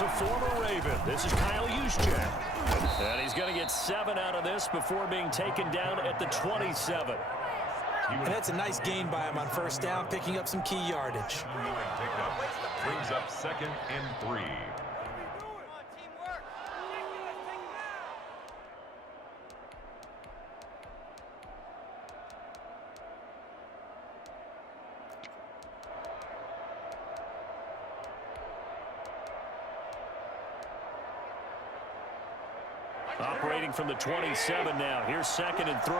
It's a former Raven. This is Kyle Juszczyk. And he's going to get 7 out of this before being taken down at the 27. And that's a nice gain by him on first down, picking up some key yardage. Brings up 2nd and 3. Operating from the 27 now. Here's 2nd and 3.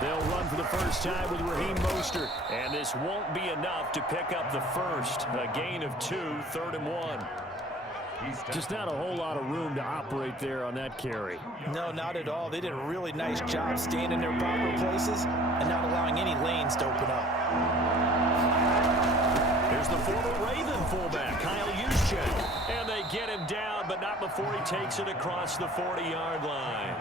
They'll run for the first time with Raheem Mostert. And this won't be enough to pick up the first. A gain of 2, 3rd and 1. Just not a whole lot of room to operate there on that carry. No, not at all. They did a really nice job staying in their proper places and not allowing any lanes to open up. Here's the former Raven fullback, Kyle Juszczyk. And they get him down, but not before he takes it across the 40-yard line.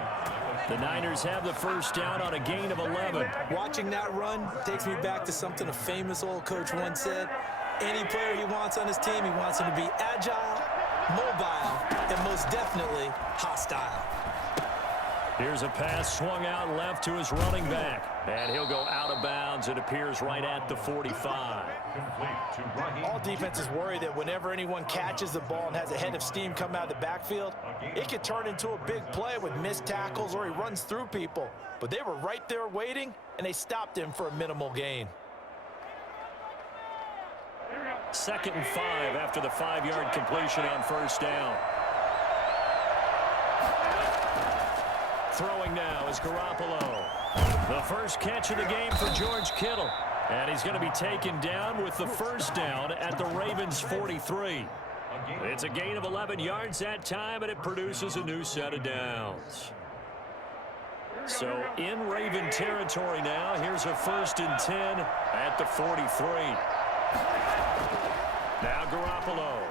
The Niners have the first down on a gain of 11. Watching that run takes me back to something a famous old coach once said. Any player he wants on his team, he wants him to be agile, mobile, and most definitely hostile. Here's a pass swung out left to his running back. And he'll go out of bounds. It appears right at the 45. All defenses worry that whenever anyone catches the ball and has a head of steam come out of the backfield, it could turn into a big play with missed tackles or he runs through people. But they were right there waiting, and they stopped him for a minimal gain. 2nd and 5 after the 5-yard completion on first down. Throwing now is Garoppolo. The first catch of the game for George Kittle. And he's going to be taken down with the first down at the Ravens' 43. It's a gain of 11 yards that time, and it produces a new set of downs. So in Raven territory now, here's a 1st and 10 at the 43. Now Garoppolo.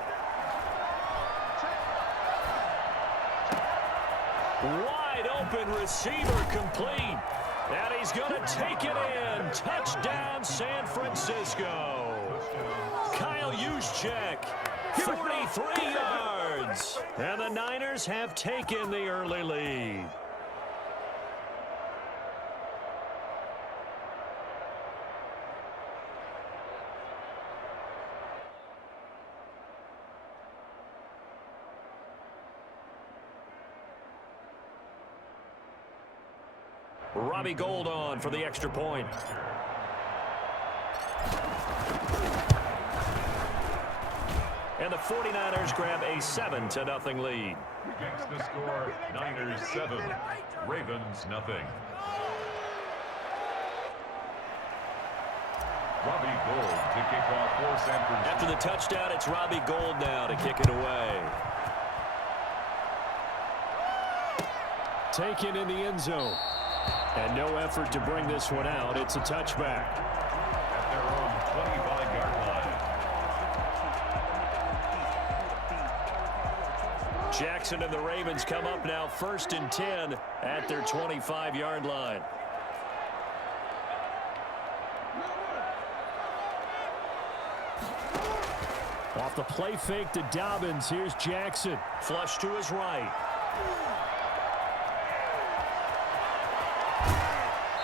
Wide open receiver complete. And he's going to take it in. Touchdown, San Francisco. Kyle Juszczyk, 43 yards. And the Niners have taken the early lead. Robbie Gould on for the extra point. And the 49ers grab a 7-0 lead. Against the score, Niners 7, Ravens nothing. Robbie Gould to kick off for San Francisco. After the touchdown, it's Robbie Gould now to kick it away. Taken in the end zone. And no effort to bring this one out. It's a touchback. At their own 25-yard line. Jackson and the Ravens come up now 1st and 10 at their 25-yard line. Off the play fake to Dobbins. Here's Jackson. Flush to his right.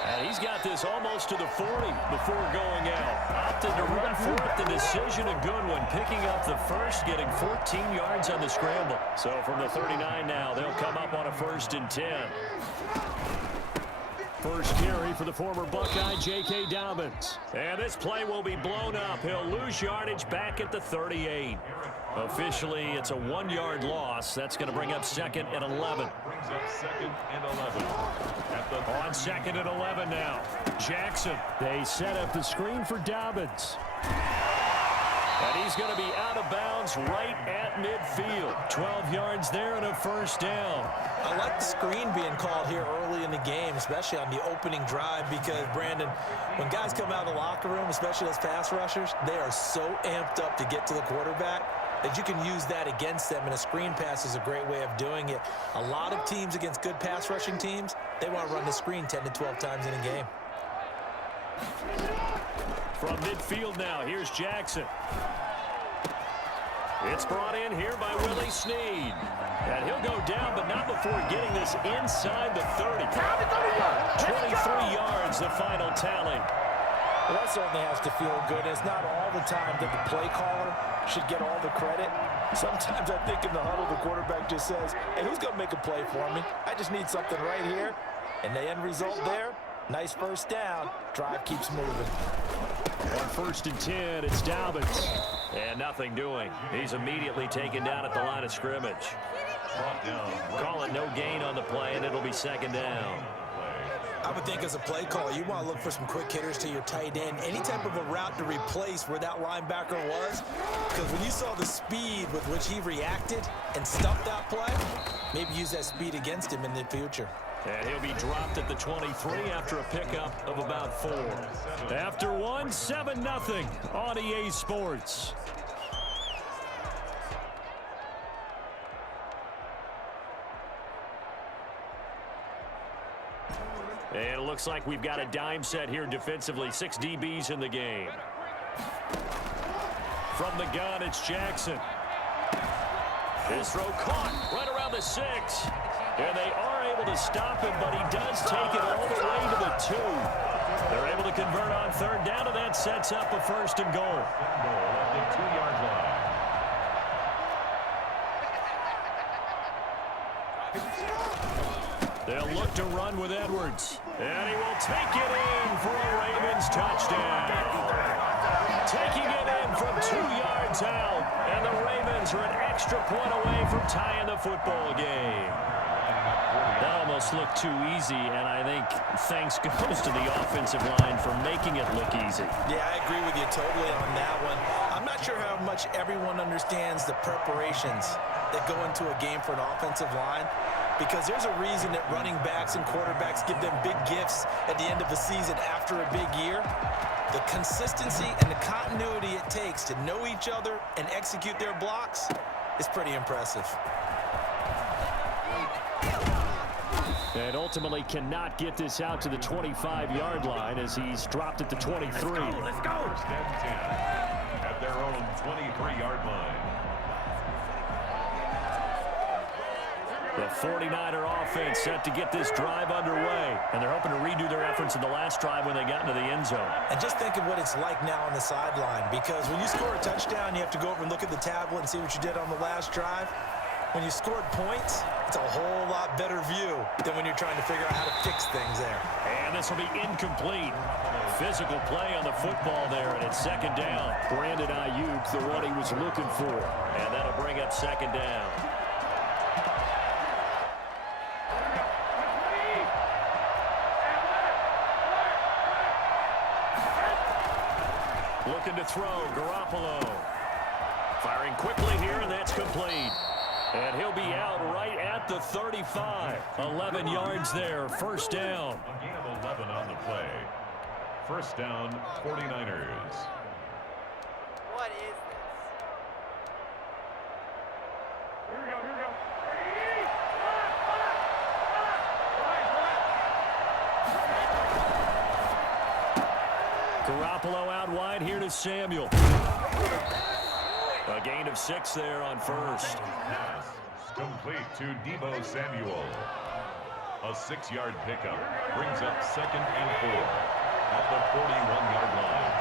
And he's got this almost to the 40 before going out. Opted to run for it. The decision a good one. Picking up the first, getting 14 yards on the scramble. So from the 39 now, they'll come up on a 1st and 10. First carry for the former Buckeye, J.K. Dobbins. And this play will be blown up. He'll lose yardage back at the 38. Officially, it's a 1-yard loss. That's going to bring up 2nd and 11. Brings up 2nd and 11. On 2nd and 11 now. Jackson. They set up the screen for Dobbins. And he's going to be out of bounds right at midfield. 12 yards there and a first down. I like the screen being called here early in the game, especially on the opening drive, because, Brandon, when guys come out of the locker room, especially those pass rushers, they are so amped up to get to the quarterback that you can use that against them, and a screen pass is a great way of doing it. A lot of teams against good pass rushing teams, they want to run the screen 10 to 12 times in a game. From midfield now, here's Jackson. It's brought in here by Willie Snead. And he'll go down, but not before getting this inside the 30. 23 yards, the final tally. Well, that certainly has to feel good. It's not all the time that the play caller should get all the credit. Sometimes I think in the huddle, the quarterback just says, hey, who's going to make a play for me? I just need something right here. And the end result there, nice first down. Drive keeps moving. On 1st and 10, it's Dobbins. And nothing doing. He's immediately taken down at the line of scrimmage. Call it no gain on the play, and it'll be 2nd down. I would think as a play caller, you want to look for some quick hitters to your tight end. Any type of a route to replace where that linebacker was. Because when you saw the speed with which he reacted and stuffed that play, maybe use that speed against him in the future. And he'll be dropped at the 23 after a pickup of about 4. After one, 7-0 on EA Sports. And it looks like we've got a dime set here defensively. 6 DBs in the game. From the gun, it's Jackson. His throw caught right around the 6. And they are able to stop him, but he does take it all the way to the 2. They're able to convert on 3rd down, and that sets up a 1st and goal. At the 2-yard line. They'll look to run with Edwards. And he will take it in for a Ravens touchdown. Taking it in from 2 yards out. And the Ravens are an extra point away from tying the football game. That almost looked too easy, and I think thanks goes to the offensive line for making it look easy. Yeah, I agree with you totally on that one. I'm not sure how much everyone understands the preparations that go into a game for an offensive line, because there's a reason that running backs and quarterbacks give them big gifts at the end of the season after a big year. The consistency and the continuity it takes to know each other and execute their blocks is pretty impressive. And ultimately cannot get this out to the 25-yard line as he's dropped at the 23. Let's go. 1st and 10 at their own 23-yard line. The 49er offense set to get this drive underway. And they're hoping to redo their efforts in the last drive when they got into the end zone. And just think of what it's like now on the sideline, because when you score a touchdown, you have to go over and look at the tablet and see what you did on the last drive. When you scored points, it's a whole lot better view than when you're trying to figure out how to fix things there. And this will be incomplete. Physical play on the football there, and it's 2nd down. Brandon Ayuk, the one he was looking for. And that'll bring up 2nd down. Looking to throw, Garoppolo. Firing quickly here, and that's complete. And he'll be out right at the 35. 11 yards there, 1st down. A gain of 11 on the play. 1st down, 49ers. What is this? Here we go. Garoppolo out wide here to Samuel. A gain of 6 there on 1st. Pass complete to Deebo Samuel. A 6-yard pickup brings up 2nd and 4 at the 41-yard line.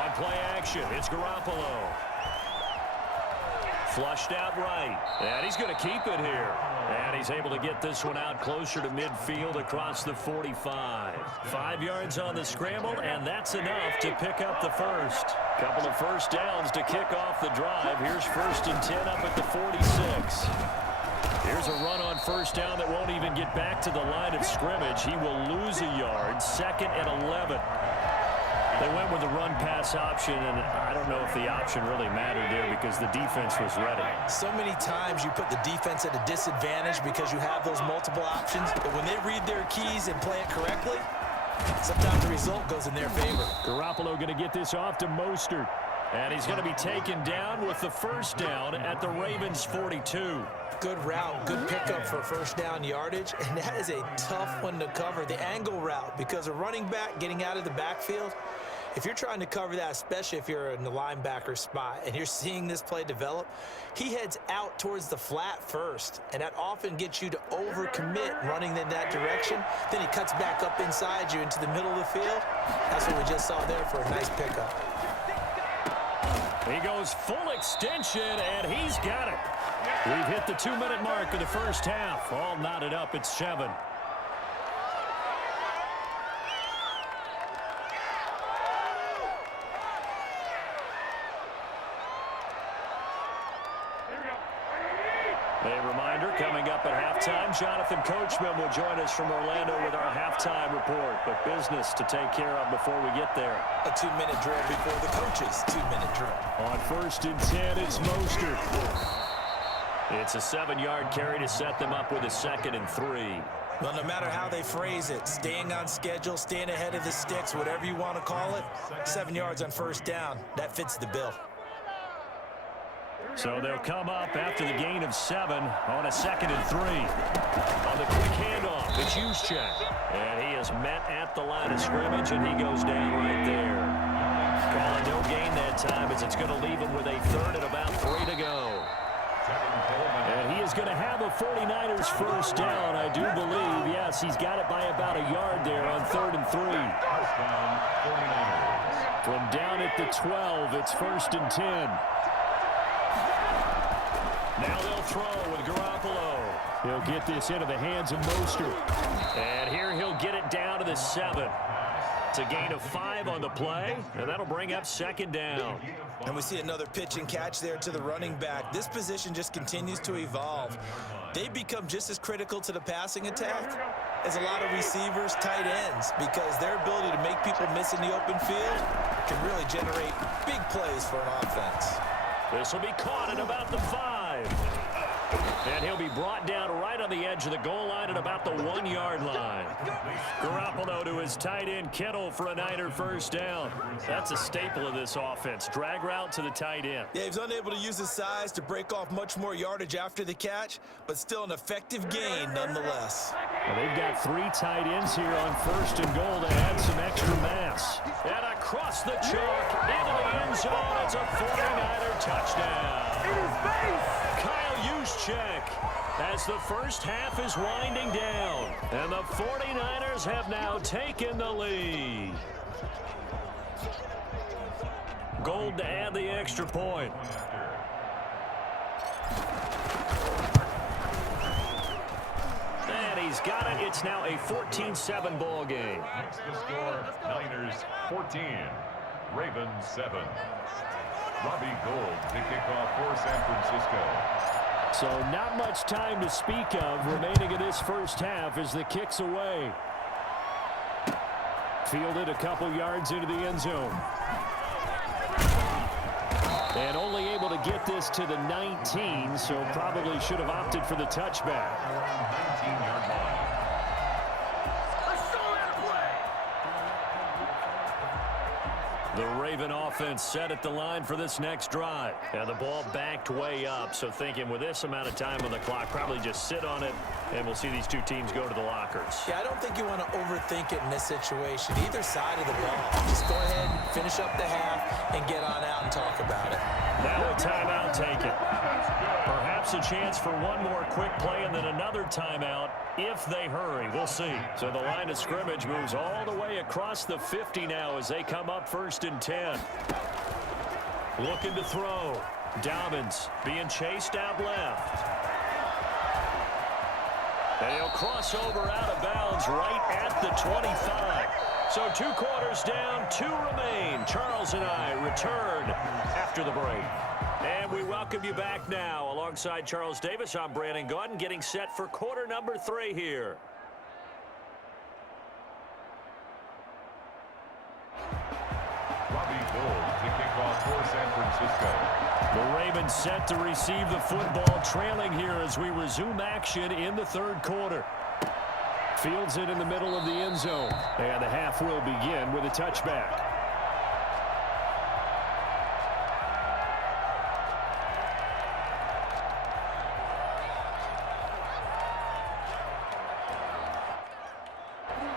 On play action, it's Garoppolo. Flushed out right. And he's going to keep it here. And he's able to get this one out closer to midfield across the 45. 5 yards on the scramble, and that's enough to pick up the 1st. Couple of 1st downs to kick off the drive. Here's 1st and 10 up at the 46. Here's a run on 1st down that won't even get back to the line of scrimmage. He will lose a yard. 2nd and 11. They went with the run-pass option, and I don't know if the option really mattered there because the defense was ready. So many times you put the defense at a disadvantage because you have those multiple options, but when they read their keys and play it correctly, sometimes the result goes in their favor. Garoppolo going to get this off to Mostert. And he's going to be taken down with the first down at the Ravens 42. Good route, good pickup for first down yardage, and that is a tough one to cover, the angle route, because a running back getting out of the backfield, if you're trying to cover that, especially if you're in the linebacker spot and you're seeing this play develop, he heads out towards the flat first, and that often gets you to overcommit running in that direction. Then he cuts back up inside you into the middle of the field. That's what we just saw there for a nice pickup. He goes full extension, and he's got it. We've hit the 2-minute mark of the first half. All knotted up at 7. A reminder, coming up at halftime, Jonathan Coachman will join us from Orlando with our halftime report. But business to take care of before we get there. A 2-minute drill before the coach's 2-minute drill. On 1st and 10, it's Mostert. It's a 7-yard carry to set them up with a 2nd and 3. Well, no matter how they phrase it, staying on schedule, staying ahead of the sticks, whatever you want to call it, 7 yards on first down, that fits the bill. So they'll come up after the gain of 7 on a 2nd and 3. On the quick handoff, it's Juszczyk. And he is met at the line of scrimmage, and he goes down right there. Calling no gain that time as it's going to leave him with a 3rd and about 3 to go. And he is going to have a 49ers first down, I do believe. Yes, he's got it by about a yard there on 3rd and 3. From down at the 12, it's 1st and 10. Now they'll throw with Garoppolo. He'll get this into the hands of Mostert. And here he'll get it down to the 7. It's a gain of 5 on the play, and that'll bring up 2nd down. And we see another pitch and catch there to the running back. This position just continues to evolve. They become just as critical to the passing attack as a lot of receivers, tight ends, because their ability to make people miss in the open field can really generate big plays for an offense. This will be caught at about the 5. And he'll be brought down right on the edge of the goal line at about the 1-yard line. Garoppolo to his tight end, Kittle, for a Niner first down. That's a staple of this offense. Drag route to the tight end. Yeah, he's unable to use his size to break off much more yardage after the catch, but still an effective gain nonetheless. Well, they've got 3 tight ends here on 1st and goal to add some extra mass. And across the chalk, into the end zone, it's a 49er touchdown. Kyle Juszczyk, as the first half is winding down, and the 49ers have now taken the lead. Gold to add the extra point. And he's got it. It's now a 14-7 ball game. That's the score. Niners 14, Ravens 7. Robbie Gould to kick off for San Francisco. So not much time to speak of remaining in this first half as the kick's away. Fielded a couple yards into the end zone. And only able to get this to the 19, so probably should have opted for the touchback. 19-yard line. The Raven offense set at the line for this next drive. And the ball backed way up, so thinking with this amount of time on the clock, probably just sit on it, and we'll see these two teams go to the lockers. Yeah, I don't think you want to overthink it in this situation. Either side of the ball. Just go ahead, finish up the half, and get on out and talk about it. Now a timeout taken. Perhaps a chance for one more quick play and then another timeout if they hurry. We'll see. So the line of scrimmage moves all the way across the 50 now as they come up 1st and 10. Looking to throw. Dobbins being chased out left. And he'll cross over out of bounds right at the 25. So 2 quarters down, 2 remain. Charles and I return after the break. And we welcome you back now. Alongside Charles Davis, I'm Brandon Gaudin, getting set for quarter number 3 here. Robbie Gould to kick off for San Francisco. The Ravens set to receive the football, trailing here as we resume action in the 3rd quarter. Fields it in the middle of the end zone. And the half will begin with a touchback.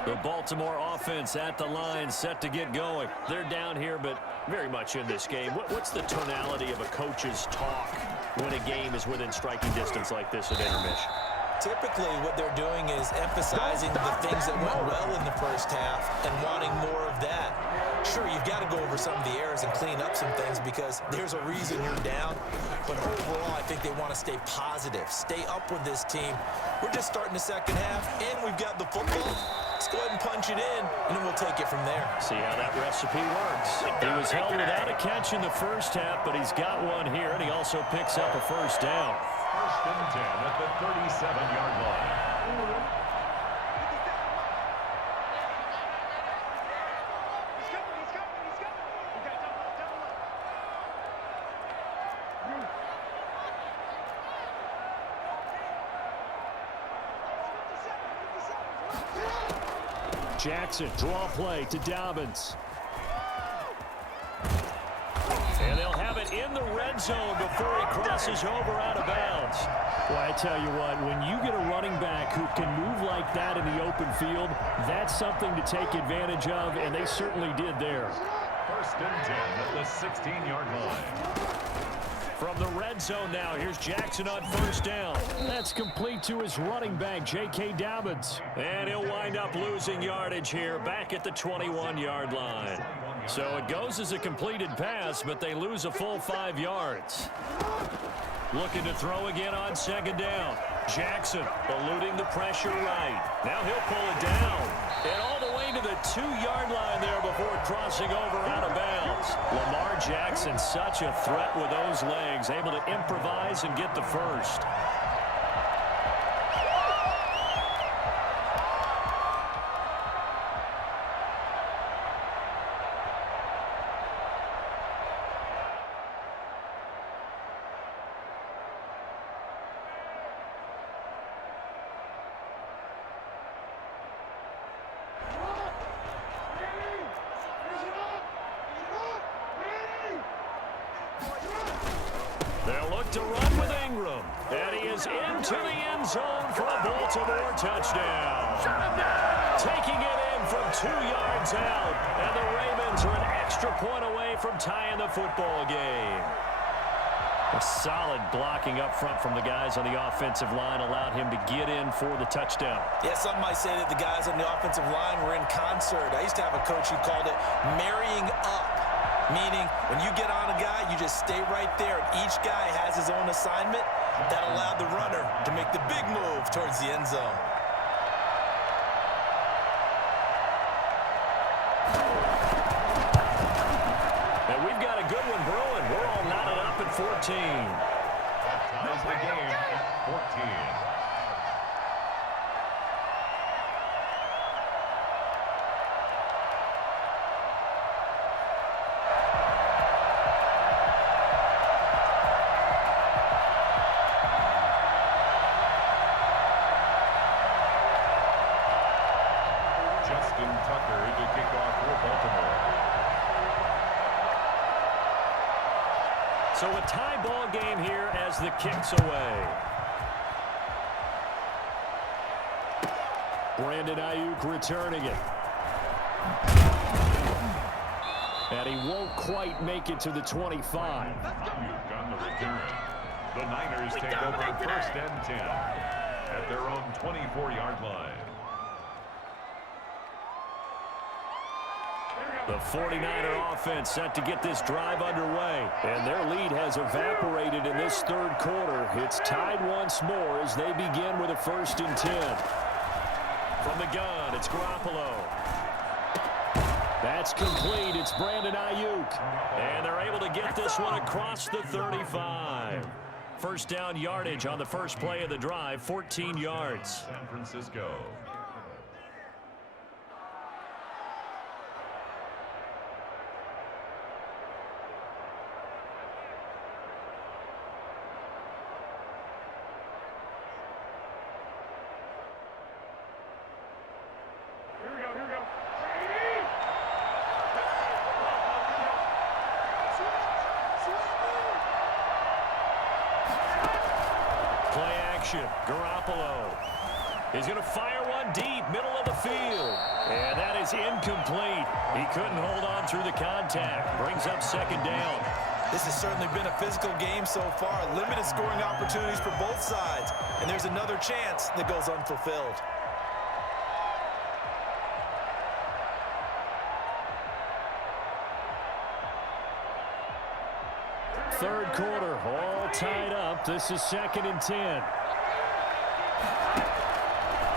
The Baltimore offense at the line, set to get going. They're down here, but very much in this game. What's the tonality of a coach's talk when a game is within striking distance like this at intermission? Typically, what they're doing is emphasizing the things that went well in the first half and wanting more of that. Sure, you've got to go over some of the errors and clean up some things because there's a reason you're down. But overall, I think they want to stay positive, stay up with this team. We're just starting the second half, and we've got the football. Let's go ahead and punch it in, and then we'll take it from there. See how that recipe works. He was held without a catch in the first half, but he's got one here, and he also picks up a first down. First and 10 at the 37-yard line. Jackson, draw play to Dobbins. And they'll have it in the red zone before he crosses over out of bounds. Well, I tell you what, when you get a running back who can move like that in the open field, that's something to take advantage of, and they certainly did there. First and 10 at the 16-yard line. From the red zone now, here's Jackson on first down. That's complete to his running back, J.K. Dobbins. And he'll wind up losing yardage here back at the 21-yard line. So it goes as a completed pass, but they lose a full 5 yards. Looking to throw again on second down. Jackson eluding the pressure right. Now he'll pull it down. And all the way to the 2-yard line there before crossing over out of bounds. Lamar Jackson, such a threat with those legs, able to improvise and get the first. They'll look to run with Ingram. And he is into the end zone for a Baltimore touchdown. Taking it in from 2 yards out. And the Ravens are an extra point away from tying the football game. A solid blocking up front from the guys on the offensive line allowed him to get in for the touchdown. Yeah, some might say that the guys on the offensive line were in concert. I used to have a coach who called it marrying up. Meaning, when you get on a guy, you just stay right there. Each guy has his own assignment that allowed the runner to make the big move towards the end zone. And we've got a good one brewing. We're all knotted up at 14. That ties the game at 14. Tucker to kick off for Baltimore. So a tie ball game here as the kick's away. Brandon Ayuk returning it. And he won't quite make it to the 25. Ayuk on the return. The Niners take over first and 10 at their own 24-yard line. The 49er offense set to get this drive underway. And their lead has evaporated in this third quarter. It's tied once more as they begin with a first and 10. From the gun, it's Garoppolo. That's complete. It's Brandon Ayuk. And they're able to get this one across the 35. First down yardage on the first play of the drive, 14 yards. San Francisco. Garoppolo is going to fire one one deep, middle of the field. And that is incomplete. He couldn't hold on through the contact. Brings up second down. This has certainly been a physical game so far. Limited scoring opportunities for both sides. And there's another chance that goes unfulfilled. Third quarter, all tied up. This is 2nd and 10.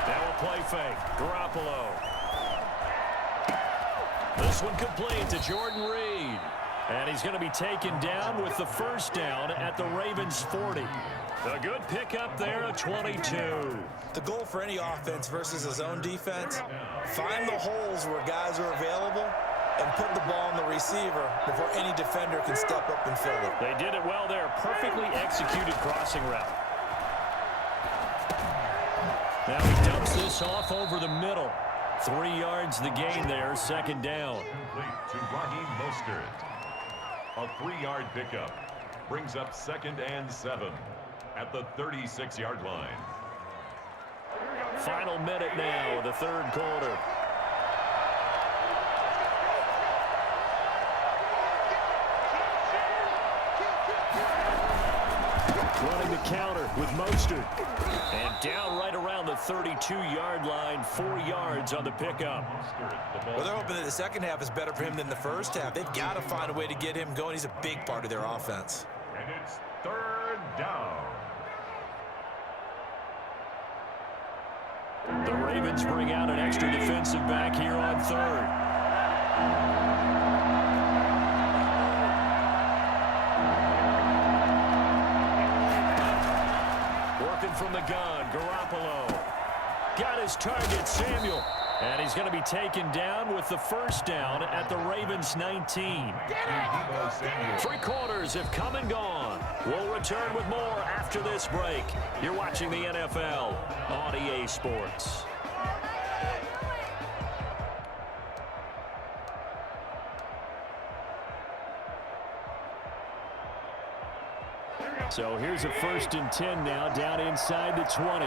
Now a play fake. Garoppolo. This one complete to Jordan Reed. And he's going to be taken down with the first down at the Ravens 40. A good pickup there, a 22. The goal for any offense versus his own defense, find the holes where guys are available and put the ball on the receiver before any defender can step up and fill it. They did it well there. Perfectly executed crossing route. Now he dumps this off over the middle. 3 yards the gain there, second down. Complete to Raheem Mostert. A 3-yard pickup brings up 2nd and 7 at the 36-yard line. Final minute now of the third quarter. Running the counter with Mostert. And down right around the 32-yard line, 4 yards on the pickup. Well, they're hoping that the second half is better for him than the first half. They've got to find a way to get him going. He's a big part of their offense. And it's 3rd down. The Ravens bring out an extra defensive back here on 3rd. From the gun, Garoppolo. Got his target, Samuel. And he's going to be taken down with the first down at the Ravens 19. 3 quarters have come and gone. We'll return with more after this break. You're watching the NFL on EA Sports. So here's a 1st and 10 now, down inside the 20.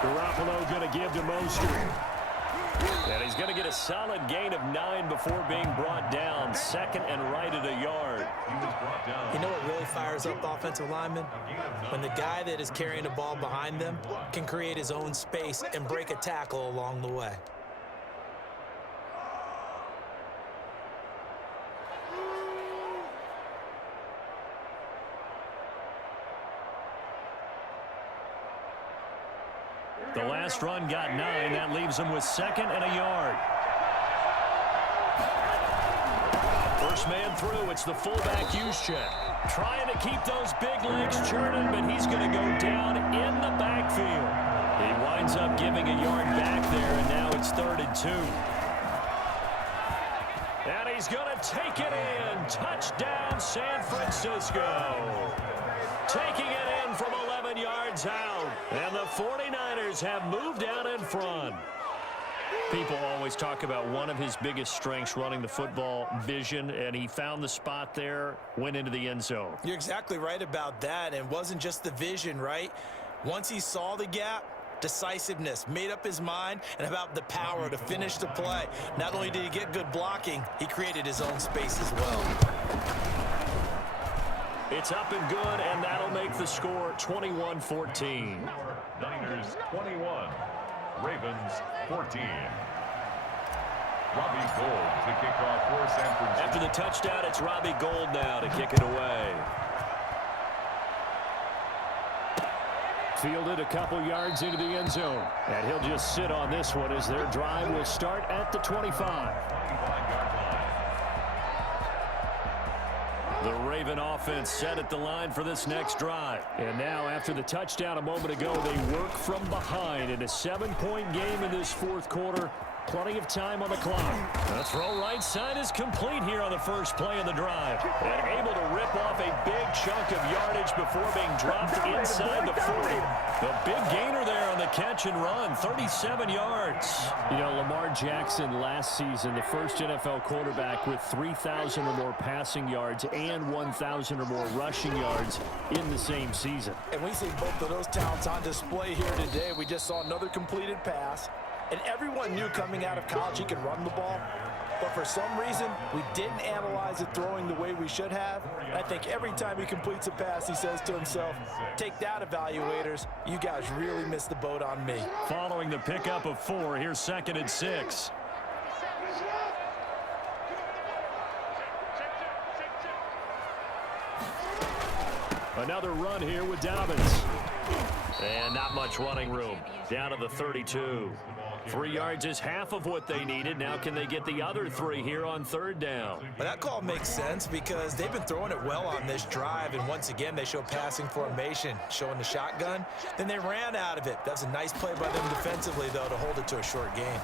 Garoppolo going to give to Mostert. And he's going to get a solid gain of 9 before being brought down. 2nd and right at a yard. You know what really fires up offensive linemen? When the guy that is carrying the ball behind them can create his own space and break a tackle along the way. The last run got 9. That leaves him with 2nd and a yard. First man through. It's the fullback Juszczyk. Trying to keep those big legs churning, but he's going to go down in the backfield. He winds up giving a yard back there, and now it's 3rd and 2. And he's going to take it in. Touchdown, San Francisco. Taking it in from 11 yards out. And the 49ers have moved out in front. People always talk about one of his biggest strengths, running the football, vision, and he found the spot there, went into the end zone. You're exactly right about that, and it wasn't just the vision, right? Once he saw the gap, decisiveness, made up his mind, and about the power to finish the play. Not only did he get good blocking, he created his own space as well. It's up and good, and that'll make the score 21-14. Niners 21, Ravens 14. Robbie Gould to kick off for San Francisco. After the touchdown, it's Robbie Gould now to kick it away. Fielded a couple yards into the end zone. And he'll just sit on this one as their drive will start at the 25. The Raven offense set at the line for this next drive. And now, after the touchdown a moment ago, they work from behind in a 7-point game in this fourth quarter. Plenty of time on the clock. The throw right side is complete here on the first play of the drive. And able to rip off a big chunk of yardage before being dropped inside the 40. The big gainer there on the catch and run, 37 yards. You know, Lamar Jackson last season, the first NFL quarterback with 3,000 or more passing yards and 1,000 or more rushing yards in the same season. And we see both of those talents on display here today. We just saw another completed pass. And everyone knew coming out of college he could run the ball. But for some reason, we didn't analyze it throwing the way we should have. And I think every time he completes a pass, he says to himself, take that, evaluators. You guys really missed the boat on me. Following the pickup of 4, here's 2nd and 6. Another run here with Dobbins. And not much running room. Down to the 32. 3 yards is half of what they needed. Now can they get the other 3 here on 3rd down? But that call makes sense because they've been throwing it well on this drive. And once again, they show passing formation, showing the shotgun. Then they ran out of it. That's a nice play by them defensively, though, to hold it to a short gain.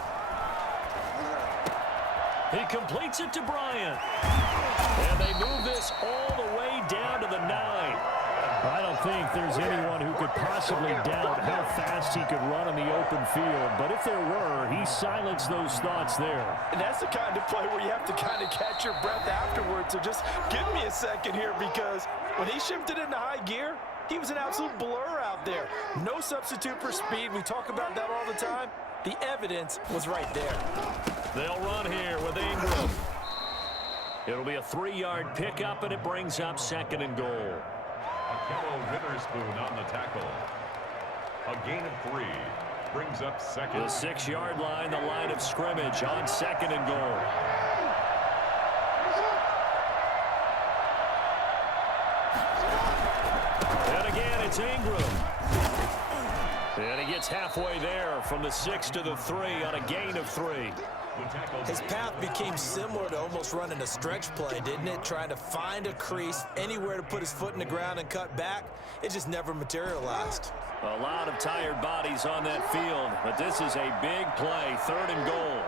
He completes it to Bryant. And they move this all the way down to the 9. I don't think there's anyone who could possibly doubt how fast he could run on the open field. But if there were, he silenced those thoughts there. And that's the kind of play where you have to kind of catch your breath afterwards. So just give me a second here, because when he shifted into high gear, he was an absolute blur out there. No substitute for speed. We talk about that all the time. The evidence was right there. They'll run here with Ingram. It'll be a 3-yard pickup, and it brings up 2nd and goal. Akello Witherspoon on the tackle. A gain of 3 brings up 2nd. The 6-yard line, the line of scrimmage on 2nd and goal. And again, it's Ingram. And he gets halfway there from the 6 to the 3 on a gain of 3. His path became similar to almost running a stretch play, didn't it? Trying to find a crease, anywhere to put his foot in the ground and cut back. It just never materialized. A lot of tired bodies on that field, but this is a big play, 3rd and goal.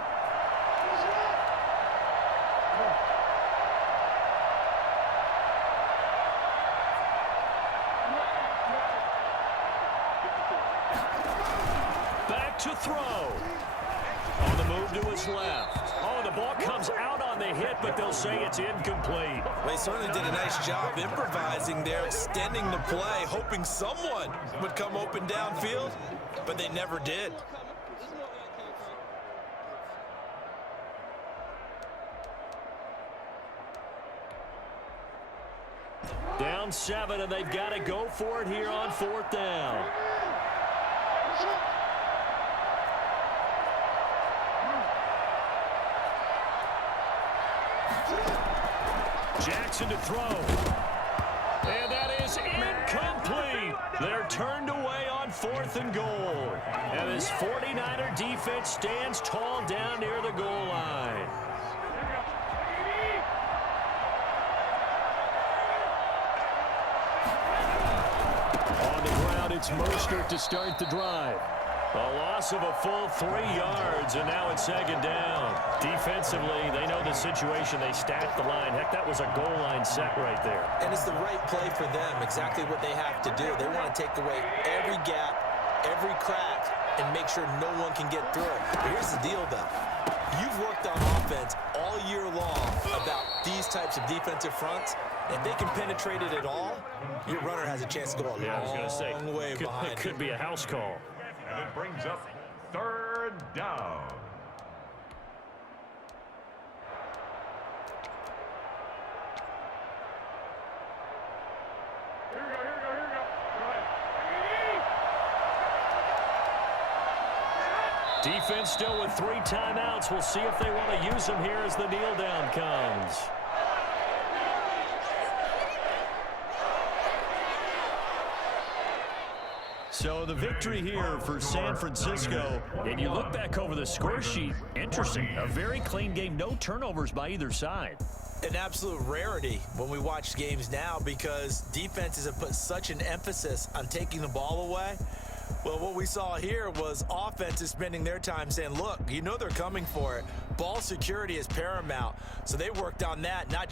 Back to throw. On the move to his left. Oh, the ball comes out on the hit, but they'll say it's incomplete. They certainly did a nice job improvising there, extending the play, hoping someone would come open downfield, but they never did. Down 7, and they've got to go for it here on 4th down. Jackson to throw. And that is incomplete. They're turned away on 4th and goal. And this 49er defense stands tall down near the goal line. On the ground, it's Mostert to start the drive. A loss of a full 3 yards, and now it's 2nd down. Defensively, they know the situation. They stacked the line. Heck, that was a goal line set right there. And it's the right play for them, exactly what they have to do. They want to take away every gap, every crack, and make sure no one can get through it. But here's the deal, though. You've worked on offense all year long about these types of defensive fronts. If they can penetrate it at all, your runner has a chance to go a long way behind. It could be a house call. And it brings up 3rd down. Here we go. Defense still with 3 timeouts. We'll see if they want to use them here as the kneel down comes. So the victory here for San Francisco. And you look back over the score sheet, interesting. A very clean game, no turnovers by either side. An absolute rarity when we watch games now, because defenses have put such an emphasis on taking the ball away. Well, what we saw here was offenses spending their time saying, look, you know they're coming for it. Ball security is paramount. So they worked on that, not